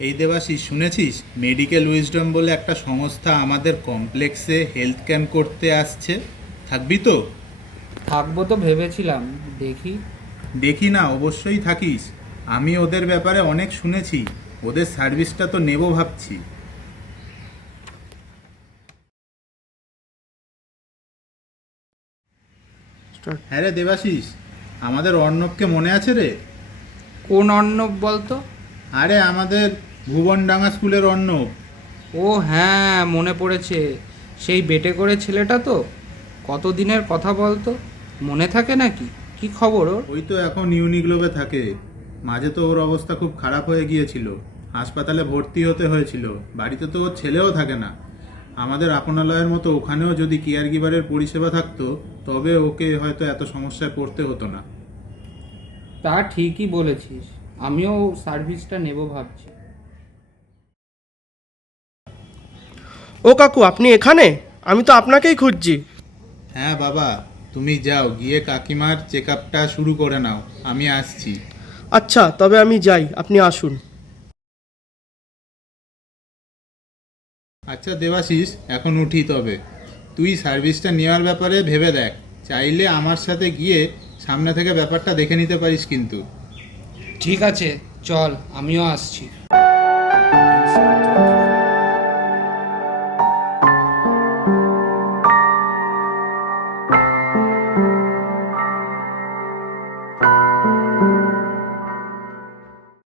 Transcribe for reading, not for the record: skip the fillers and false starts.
এই দেবাশিস, শুনেছিস medical wisdom বলে একটা সংস্থা আমাদের কমপ্লেক্সে হেলথ ক্যাম্প করতে আসছে? থাকবি তো? থাকবো তো ভেবেছিলাম, দেখি। দেখি না, অবশ্যই থাকিস। আমি ওদের ব্যাপারে অনেক শুনেছি, ওদের সার্ভিসটা তো নেব ভাবছি। হ্যাঁ রে দেবাশিস, আমাদের অর্ণবকে মনে আছে রে? কোন অর্ণব বলতো? আরে আমাদের ভুবনডাঙ্গা স্কুলের অর্ণব। ও হ্যাঁ, মনে পড়েছে। সেই বেটে করে ছেলেটা তো। কতদিনের কথা বলতো, মনে থাকে নাকি? কি খবর ওর? ওই তো এখন ইউনিগ্লোবে থাকে। মাঝে তো ওর অবস্থা খুব খারাপ হয়ে গিয়েছিল, হাসপাতালে ভর্তি হতে হয়েছিল। বাড়িতে তো ওর ছেলেও থাকে না। আমাদের আপনালয়ের মতো ওখানেও যদি কেয়ার গিভারের পরিষেবা থাকতো, তবে ওকে হয়তো এত সমস্যায় পড়তে হতো না। তা ঠিকই বলেছিস, আমিও সার্ভিসটা নেব ভাবছি। ও কাকু, আপনি এখানে? আমি তো আপনাকেই খুঁজছি। হ্যাঁ বাবা, তুমি যাও, গিয়ে কাকিমার চেক আপটা শুরু করে নাও, আমি আসছি। আচ্ছা, তবে আমি যাই, আপনি আসুন। আচ্ছা দেবাশিস, এখন উঠি তবে। তুই সার্ভিসটা নেওয়ার ব্যাপারে ভেবে দেখ। চাইলে আমার সাথে গিয়ে সামনে থেকে ব্যাপারটা দেখে নিতে পারিস কিন্তু। ঠিক আছে, চল, আমিও আসছি।